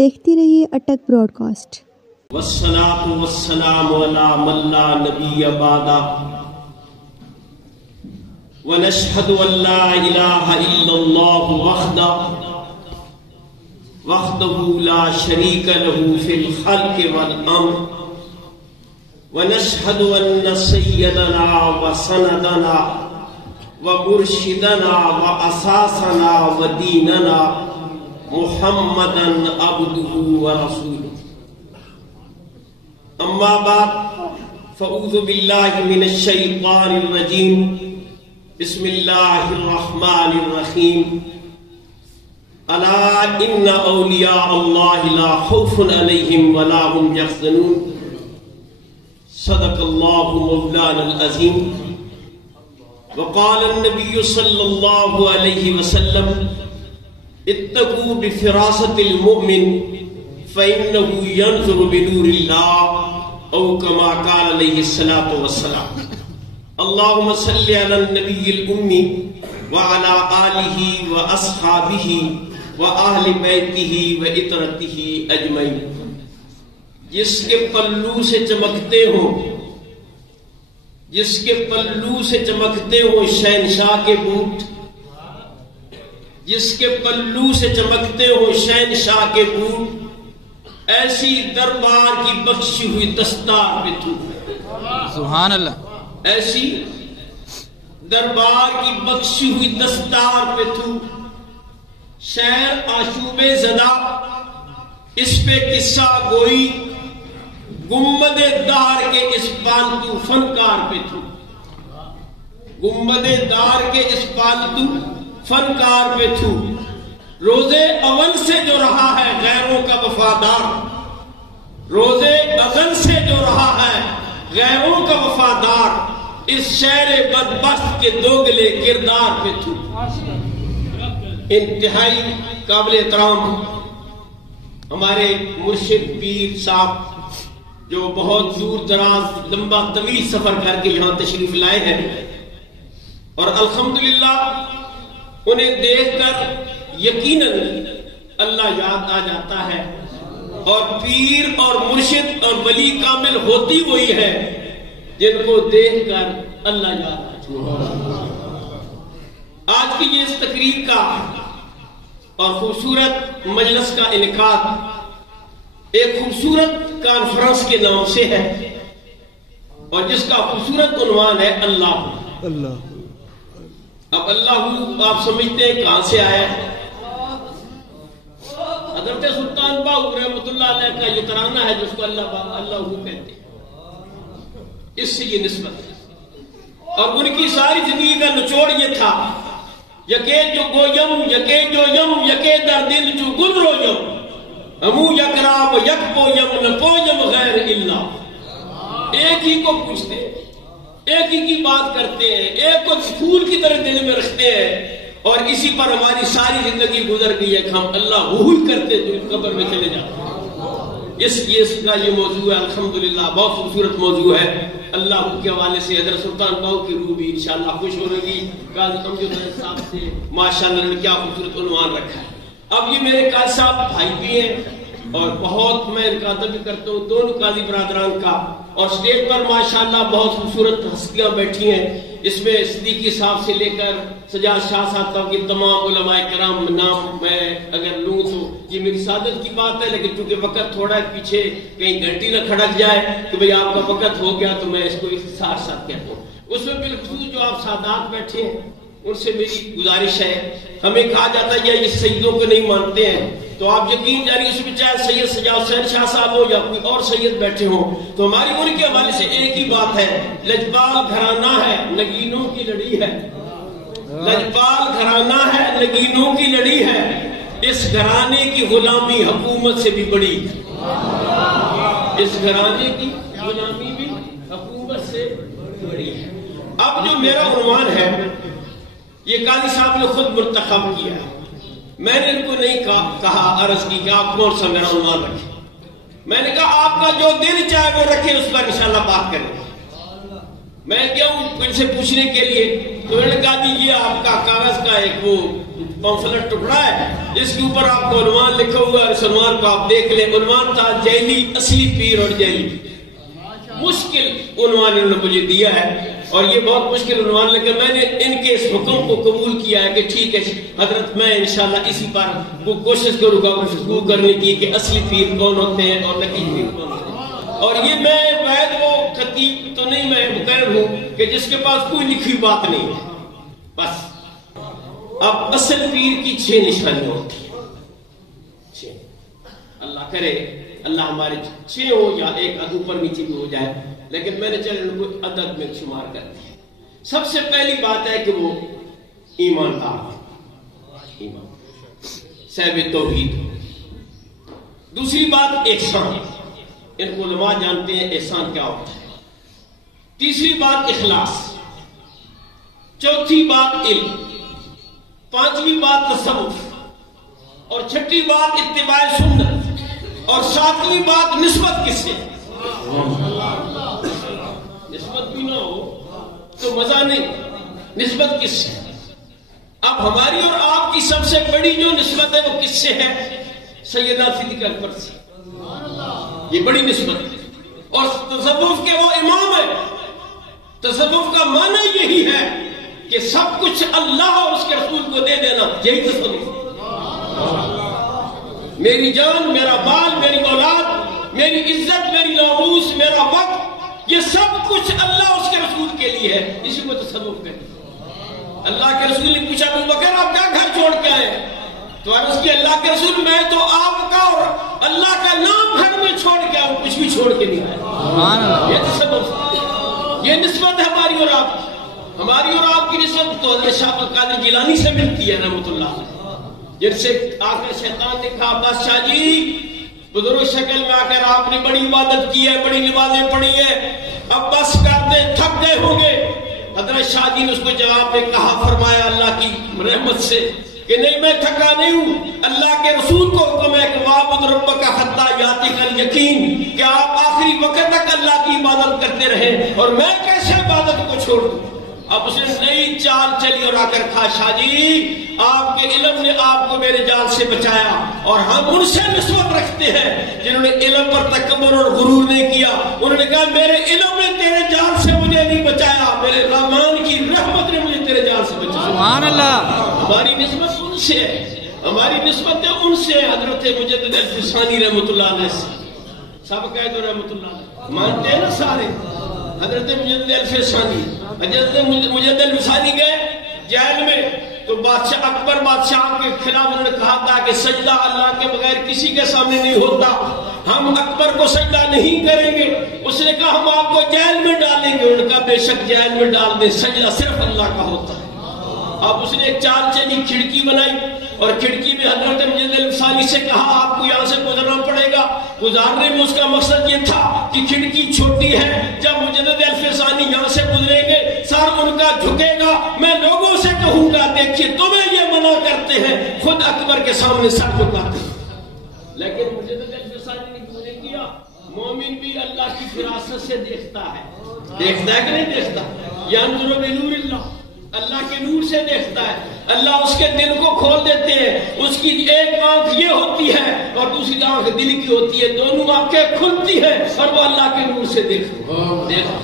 دیکھتے رہیے اٹک Broad cost. والصلاة والسلام علی من لا نبی بعدہ ونشہد ان لا الہ الا اللہ وحدہ لا شریک له فی الخلق والامر ونشہد ان سیدنا وسندنا ومرشدنا واساسنا ودیننا محمدا عبدہ ورسولہ۔ اما بعد فاعوذ باللہ من الشیطان الرجیم، بسم اللہ الرحمن الرحیم۔ الا ان اولیاء اللہ لا خوف علیہم ولا هم یحزنون، صدق اللہ مولانا العظیم۔ وقال النبی صلی اللہ علیہ وسلم اتقوا بفراست المؤمن فإنه ينظر بنور الله أو كما قال عليه الصلاة والسلام۔ اللهم صل على النبي الأمي وعلى آله وأصحابه وأهل بيته وإطرته أجمعين۔ جس کے پلو سے چمکتے ہوں، جس کے پلو سے چمکتے ہوں شہنشاہ کے بوٹ، جس کے پلو سے چمکتے ہوں شہنشاہ کے بوٹ، ایسی دربار کی بخشی ہوئی دستار پہ تو، سبحان اللہ، ایسی دربار کی بخشی ہوئی دستار پہ تو، شعر آشوب زدہ اس پہ قصہ گوئی، گنبد دار کے اس پالتو فنکار پہ تو، گنبد دار کے اس پالتو فنکار پہ تو، روزے اول سے جو رہا ہے غیروں کا وفادار، روزے اول سے جو رہا ہے غیروں کا وفادار، اس شعر بدبخت کے دوگلے کردار پہ تو۔ انتہائی قابل احترام ہمارے مرشد پیر صاحب جو بہت دور دراز لمبا طویل سفر کر کے یہاں تشریف لائے ہیں، اور الحمدللہ انہیں دیکھ کر یقیناً اللہ یاد آ جاتا ہے، اور پیر اور مرشد اور ولی کامل ہوتی وہی ہے جن کو دیکھ کر اللہ یاد آ جاتا ہے۔ آج کی یہ اس تقریب کا اور خوبصورت مجلس کا انعقاد ایک خوبصورت کانفرنس کے نام سے ہے، اور جس کا خوبصورت عنوان ہے اللہ۔ اب اللہ آپ سمجھتے ہیں کہاں سے آیا ہے؟ حضرت سلطان باہو رحمۃ اللہ علیہ کا یہ ترانہ ہے جس کو اللہ کہتے ہیں، اس سے یہ نسبت ہے، اور ان کی ساری زندگی کا نچوڑ یہ تھا، یکے جو گویم یکے جو یم یکے در دل جو گل رویم ہمو یکراب یک پویم نہ پویم غیر اللہ۔ ایک ہی کو پوچھتے ہیں، ایک ہی کی بات کرتے ہیں، ایک کو پھول کی طرح دل میں رکھتے ہیں، اور اسی پر ہماری ساری زندگی گزر گئی ہے کہ ہم اللہ وہی کرتے جو قبر میں چلے جاتے ہیں۔ اس کا یہ موضوع ہے، الحمدللہ بہت خوبصورت موضوع ہے۔ اللہ کے حوالے سے حضرت سلطان باہو کی روح بھی انشاءاللہ خوش ہو رہی، قاضی امجد صاحب سے ماشاءاللہ نے کیا خوبصورت عنوان رکھا ہے۔ اب یہ میرے قاضی صاحب بھائی بھی ہیں، اور بہت میں ان کا ادب بھی کرتا ہوں دونوں قاضی برادران کا، اور اسٹیج پر ماشاءاللہ بہت خوبصورت ہستیاں بیٹھی ہیں، اس میں صدیقی صاحب سے لے کر سجاد شاہ صاحب کی تمام علماء کرام نام میں اگر لوں تو یہ میری سعادت کی بات ہے، لیکن چونکہ وقت تھوڑا ہے، پیچھے کہیں گھنٹی نہ کھڑک جائے کہ بھئی آپ کا وقت ہو گیا، تو میں اس کو اختصار ساتھ کہتا ہوں۔ اس میں بالخصوص جو آپ سادات بیٹھے ہیں ان سے میری گزارش ہے، ہمیں کہا جاتا ہے یہ سیدوں کو نہیں مانتے ہیں، تو آپ یقین جاری اس میں چاہے سید سجاد حسین شاہ صاحب ہو یا کوئی اور سید بیٹھے ہوں، تو ہماری ملک کے حوالے سے ایک ہی بات ہے، لجپال گھرانہ ہے نگینوں کی لڑی ہے، لجپال گھرانہ ہے نگینوں کی لڑی ہے، اس گھرانے کی غلامی حکومت سے بھی بڑی، اس گھرانے کی غلامی بھی حکومت سے بڑی ہے۔ اب جو میرا عنوان ہے یہ قاضی صاحب نے خود منتخب کیا ہے، میں نے ان کو نہیں کہا عرض کی کہ آپ کون سا میرا عنوان رکھیں، میں نے کہا آپ کا جو دل چاہے وہ رکھیں، اس پر انشاءاللہ بات کریں گے۔ میں گیا ہوں ان سے پوچھنے کے لیے، تو انہوں نے کہا جی یہ آپ کا کاغذ کا ایک وہ پمفلٹ ٹکڑا ہے جس کے اوپر آپ کو عنوان لکھا ہوا ہے، اس عنوان کو آپ دیکھ لیں۔ عنوان تھا جیلی اصلی پیر اور جیلی پیر۔ مشکل عنوان انہوں نے مجھے دیا ہے اور یہ بہت مشکل عنوان، لیکن میں نے ان کے اس حکم کو قبول کیا ہے کہ ٹھیک ہے حضرت، میں انشاءاللہ اسی پر وہ کوشش کروں گا گفتگو کرنے کی کہ اصلی پیر کون ہوتے ہیں اور نقلی پیر کون ہوتے ہیں۔ اور یہ میں وید وہ خطیب تو نہیں، میں مقرر ہوں کہ جس کے پاس کوئی لکھی بات نہیں ہے بس۔ اب اصل پیر کی 6 نشانیاں ہوتی ہیں، 6۔ اللہ کرے اللہ ہمارے 6 ہو یا ایک اوپر نیچے بھی ہو جائے، لیکن میں نے چلے ان کو عدد میں شمار کر دیا۔ سب سے پہلی بات ہے کہ وہ ایماندار، ایمان صاحب توحید۔ دوسری بات احسان، ان کو علماء جانتے ہیں احسان کیا ہوتا ہے۔ تیسری بات اخلاص، چوتھی بات علم، پانچویں بات تصوف، اور چھٹی بات اتباع سنت، اور ساتویں بات نسبت کس سے۔ نسبت بھی نہ ہو تو مزہ نہیں، نسبت کس سے۔ اب ہماری اور آپ کی سب سے بڑی جو نسبت ہے وہ کس سے ہے؟ سیدہ صدیقہ اکبر سے، یہ بڑی نسبت ہے۔ اور تصوف کے وہ امام ہے۔ تصوف کا معنی یہی ہے کہ سب کچھ اللہ اور اس کے رسول کو دے دینا، یہی تصوف ہے۔ میری جان، میرا بال، میری اولاد، میری عزت، میری ناموس، میرا وقت، یہ سب کچھ اللہ اس کے رسول کے لیے ہے، اسی کو تصوف کہتے ہیں۔ اللہ کے رسول نے پوچھا ابو بکر آپ کیا گھر چھوڑ کے آئے؟ تو عرض کی اللہ کے رسول میں تو آپ کا اور اللہ کا نام گھر میں چھوڑ کے آؤں، کچھ بھی چھوڑ کے نہیں آیا۔ یہ تصوف، یہ نسبت ہے ہماری اور آپ کی۔ ہماری اور آپ کی نسبت تو حضرت شاہ عبد القادر جیلانی سے ملتی ہے رحمۃ اللہ علیہ، جن سے آ کر شیطان نے کہا عباس شاہ جی بزرگ شکل میں آ کر آپ نے بڑی عبادت کی ہے، بڑی نمازیں پڑھی ہیں، اب بس کر دیں، تھک گئے ہوں گے۔ حضرت شاہ جی نے اس کو جواب میں کہا فرمایا اللہ کی رحمت سے کہ نہیں میں تھکا نہیں ہوں، اللہ کے رسول کو حکم ہے کہ وَاعْبُدْ رَبَّكَ حَتَّىٰ يَأْتِيَكَ الْيَقِينُ، کہ آپ آخری وقت تک اللہ کی عبادت کرتے رہیں، اور میں کیسے عبادت کو چھوڑ دوں۔ اب اس نے نئی چال چلی اور آ کر کہا شاہ جی آپ کے علم نے آپ کو میرے جال سے بچایا، اور ہم ان سے نسبت رکھتے ہیں جنہوں نے علم پر تکبر اور غرور نہیں کیا۔ انہوں نے کہا میرے علم نے تیرے جال سے مجھے نہیں بچایا، میرے رحمان کی رحمت نے مجھے تیرے جال سے بچایا۔ سبحان اللہ۔ ہماری نسبت ان سے ہے، ہماری نسبت ہے ان سے، حضرت مجدد الفسانی رحمۃ اللہ علیہ سے۔ سب کہہ دو رحمۃ اللہ علیہ، مانتے ہیں نا سارے؟ حضرت مجدد الفسانی، حضرت مجدد الفسانی گئے جیل میں تو بادشاہ اکبر بادشاہ کے خلاف انہوں نے کہا تھا کہ سجدہ اللہ کے بغیر کسی کے سامنے نہیں ہوتا، ہم اکبر کو سجدہ نہیں کریں گے۔ اس نے کہا ہم آپ کو جیل میں ڈالیں گے۔ انہوں نے کہا بے شک جیل میں ڈال دیں، سجدہ صرف اللہ کا ہوتا ہے۔ اب اس نے ایک چال چلی، کھڑکی بنائی، اور کھڑکی میں حضرت مجدد الفسانی سے کہا آپ کو یہاں سے گزرنا پڑے گا۔ گزارنے میں اس کا مقصد یہ تھا کہ کھڑکی چھوٹی ہے، جب مجدد الفسانی یہاں سے گزریں گے سر ان کا جھکے گا، میں لوگوں سے کہوں گا دیکھیے تمہیں یہ منع کرتے ہیں، خود اکبر کے سامنے سر جھکاتے ہیں۔ لیکن مجدد الفسانی نے کیوں نہیں کیا؟ مومن بھی اللہ کی فراست سے دیکھتا ہے، دیکھتا ہے کہ نہیں دیکھتا؟ ینظر بنور اللہ، اللہ کے نور سے دیکھتا ہے۔ اللہ اس کے دل کو کھول دیتے ہیں، اس کی ایک آنکھ یہ ہوتی ہے اور دوسری آنکھ دل کی ہوتی ہے، دونوں آنکھیں کھلتی ہیں اور وہ اللہ کے نور سے دیکھتے ہیں۔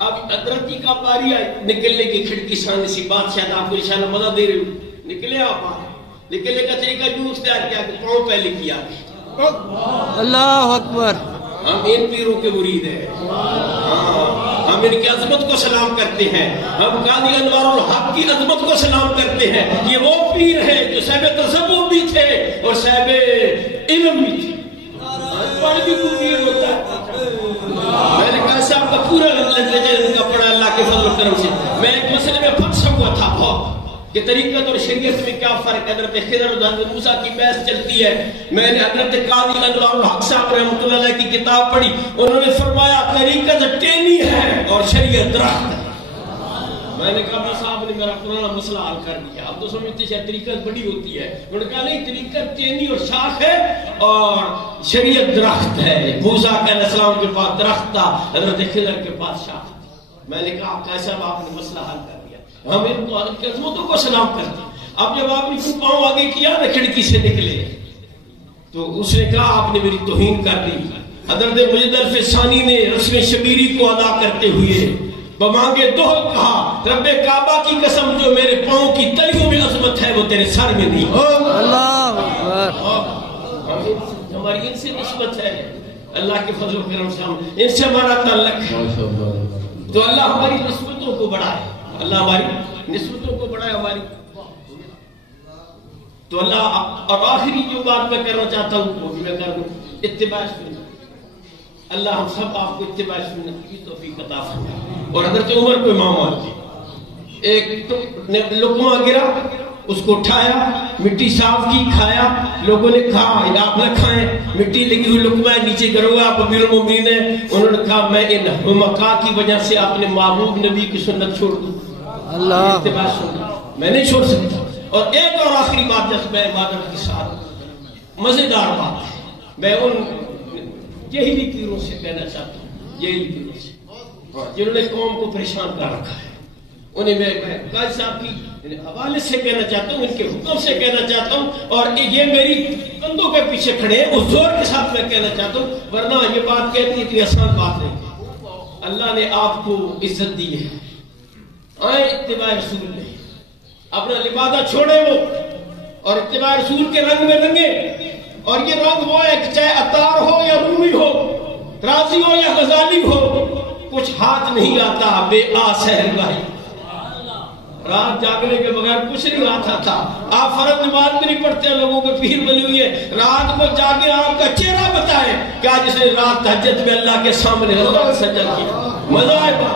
اب ادرتی کا باری آئی، نکلنے کی کھڑکی سامنے سی بات، شاید آپ کو انشاءاللہ مدد دے رہی ہوں، نکلے آپ، نکلنے کا طریقہ جو اختیار کیا کہ پاؤں پہلے کیا۔ اللہ اکبر۔ ہم ان پیروں کے مرید ہیں، ہم ان کی عظمت کو سلام کرتے ہیں، ہم قاضی انوار الحق کی عظمت کو سلام کرتے ہیں۔ یہ وہ پیر ہیں جو صاحب تصوف بھی تھے اور صاحب علم بھی تھے۔ پڑھ بھی کوئی پیر ہوتا ہے، میں نے کہا صاحب کا پورا لجن کا پڑھا اللہ کے فضل و کرم سے۔ میں ایک مسئلے میں پھنسا ہوا تھا بہت کہ طریقت اور شریعت میں کیا فرق ہے۔ حضرت خضر اور حضرت موسیٰ کی بحث چلتی ہے، میں نے حضرت قاضی انوار الحق صاحب رحمۃ اللہ علیہ کی کتاب پڑھی، انہوں نے فرمایا طریقت ٹینی ہے اور شریعت درخت ہے۔ میں نے کہا صاحب نے میرا پرانا مسئلہ حل کر دیا، اب تو سمجھتے ہیں طریقت بڑی ہوتی ہے۔ انہوں نے کہا نہیں، طریقت ٹینی اور شاخ ہے اور شریعت درخت ہے۔ موسیٰ علیہ السلام کے پاس درخت تھا، حضرت خضر کے پاس شاخ تھی۔ میں نے کہا کیسا آپ نے مسئلہ حل کر دیا. ہمیں تو عظمتوں کو سلام کرتے. اب جب آپ نے پاؤں آگے کیا نا کھڑکی سے نکلے تو اس نے کہا آپ نے میری توہین کر دی. حضرت مجدد ثانی نے رسم شبیری کو ادا کرتے ہوئے بمانگے دوہر کہا رب کعبہ کی قسم جو میرے پاؤں کی تلیوں میں عظمت ہے وہ تیرے سر میں نہیں. اللہ اکبر. ہماری ان سے نسبت ہے اللہ کے فضل و کرم سے ان سے ہمارا تعلق ہے. تو اللہ ہماری نسبتوں کو بڑھائے. اللہ ہماری نسبتوں کو بڑھائے ہماری. تو اللہ اور آخری جو بات میں کرنا چاہتا ہوں وہ بھی میں کر دوں اتباع سنت. اللہ ہم سب آپ کو اتباع سنت کی توفیق عطا فرمائے. اور حضرت عمر کو امام آتے ایک لقمہ گرا اس کو اٹھایا مٹی صاف کی کھایا. لوگوں نے کہا آپ نہ کھائیں مٹی لگی ہوئی لقمہ ہے نیچے گرو آپ امیر المومنین ہیں. انہوں نے کہا میں ان مکہ کی وجہ سے اپنے محبوب نبی کی سنت چھوڑ دوں. اللہ اتباع سنت میں نہیں چھوڑ سکتا. اور ایک اور آخری بات جس میں معذرت کے ساتھ مزیدار بات ہے میں ان جہلی پیروں سے کہنا چاہتا ہوں جہلی پیروں سے جنہوں نے قوم کو پریشان کر رکھا ہے انہیں میں قاضی صاحب کی حوالے سے کہنا چاہتا ہوں ان کے حکم سے کہنا چاہتا ہوں اور یہ میری کندھوں کے پیچھے کھڑے ہیں اس زور کے ساتھ میں کہنا چاہتا ہوں ورنہ یہ بات کہتی ہے کہ آسان بات نہیں. اللہ نے آپ کو عزت دی ہے. آئیں اتباع رسول نہیں اپنا لبادہ چھوڑے وہ اور اتباع رسول کے رنگ میں رنگے. اور یہ رنگ وہ ہے کہ چاہے عطار ہو یا رومی ہو رازی ہو یا غزالی ہو کچھ ہاتھ نہیں آتا بے آس ہے بھائی. رات جاگنے کے بغیر کچھ نہیں ہاتھ آتا. آپ فرض نماز بھی نہیں پڑھتے ہیں لوگوں کے پیر بنی ہوئی ہے رات کو جاگے آپ کا چہرہ بتائے کیا جس نے رات تہجد میں اللہ کے سامنے سجدہ کیا مزہ آئے گا.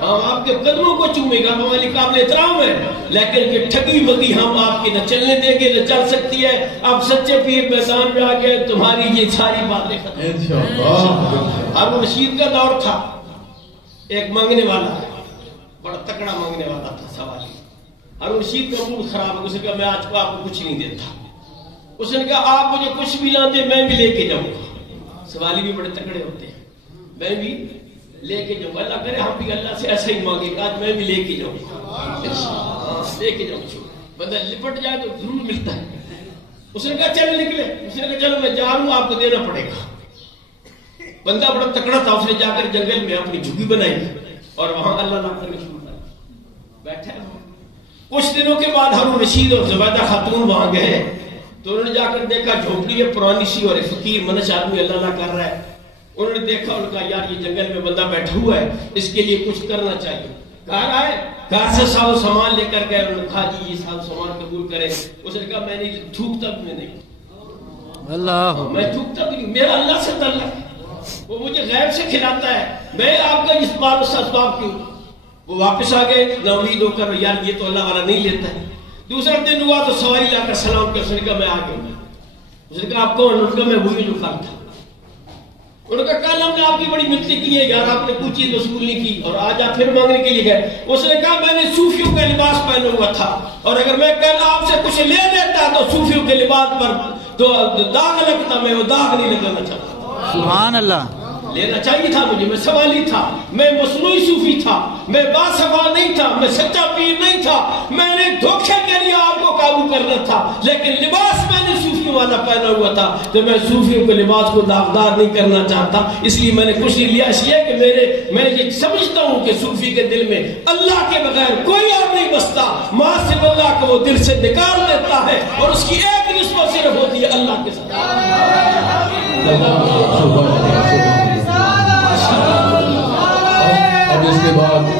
ہم آپ کے قدموں کو چومے گا ہماری قابل احترام ہے لیکن کہ ٹھگی مگی ہم آپ کی نہ چلنے دیں گے نہ چل سکتی ہے. اب سچے پیر میدان میں آ گئے تمہاری یہ ساری باتیں ختم. ہارون رشید کا دور تھا ایک مانگنے والا بڑا تکڑا مانگنے والا تھا سوالی. ہارون رشید کا موڈ خراب ہے. اس نے کہا میں آج کو آپ کو کچھ نہیں دیتا. اس نے کہا آپ مجھے کچھ بھی نہ دے میں بھی لے کے جاؤں گا. سوالی بھی بڑے تکڑے ہوتے ہیں. میں بھی لے کے جاؤں گا. اللہ کرے ہم بھی اللہ سے ایسا ہی مانگے گا آج میں بھی لے کے جاؤں گا. لے کے جاؤں گا. بندہ لپٹ جائے تو ضرور ملتا ہے. اس نے کہا چل نکلے. اس نے کہا چلو میں جا رہا ہوں آپ کو دینا پڑے گا. بندہ بڑا تکڑا تھا. اس نے جا کر جنگل میں اپنی جھگی بنائی اور وہاں اللہ نام کرنے شروع کر بیٹھے. کچھ دنوں کے بعد ہارون رشید اور زبیدہ خاتون وہاں گئے تو انہوں نے جا کر دیکھا جھونپڑی ہے پرانی سی اور فقیر منش آدمی اللہ نہ کر رہا ہے. انہوں نے دیکھا ان کا یار یہ جنگل میں بندہ بیٹھا ہوا ہے اس کے لیے کچھ کرنا چاہیے. گھر آئے گھر سے ساز و سامان لے کر گئے. انہوں نے کہا جی یہ ساز و سامان قبول کرے. اس نے کہا میں نہیں تھوکتا بھی نہیں. اللہ میں تھوکتا بھی نہیں. میرا اللہ سے تعلق ہے. وہ مجھے غیب سے کھلاتا ہے. میں آپ کا اس بار اسباب کیوں. وہ واپس آ گئے نا امید ہو کر یار یہ تو اللہ والا نہیں لیتا ہے. دوسرا دن ہوا تو سواری لا کر سلام کیا. اس نے کہا میں آ گیا. اس نے کہا آپ کون. اس نے کہا میں وہی جو کام تھا. انہوں نے کہا کل ہم نے آپ کی بڑی منتیں کی ہے یار آپ نے کوئی چیز وصول نہیں کی اور آج آپ پھر مانگنے کے لیے گئے. اس نے کہا میں نے صوفیوں کا لباس پہنا ہوا تھا اور اگر میں کل آپ سے کچھ لے لیتا تو صوفیوں کے لباس پر تو داغ لگتا. میں وہ داغ نہیں لگانا چاہتا. سبحان اللہ. لینا چاہیے تھا مجھے. میں سوالی تھا. میں مصنوعی صوفی تھا. میں باصفا نہیں تھا. میں سچا پیر نہیں تھا. میں نے دھوکے کے لیے آپ کو قابو کرنا تھا لیکن لباس میں نے صوفیوں والا پہنا ہوا تھا تو میں صوفیوں کے لباس کو داغدار نہیں کرنا چاہتا. اس لیے میں نے کچھ نہیں لیا. اس لیے کہ میں یہ سمجھتا ہوں کہ صوفی کے دل میں اللہ کے بغیر کوئی اور نہیں بستا. ماں سے اللہ کو وہ دل سے نکال دیتا ہے اور اس کی ایک نسبت صرف ہوتی ہے اللہ کے ساتھ. اب اس کے بعد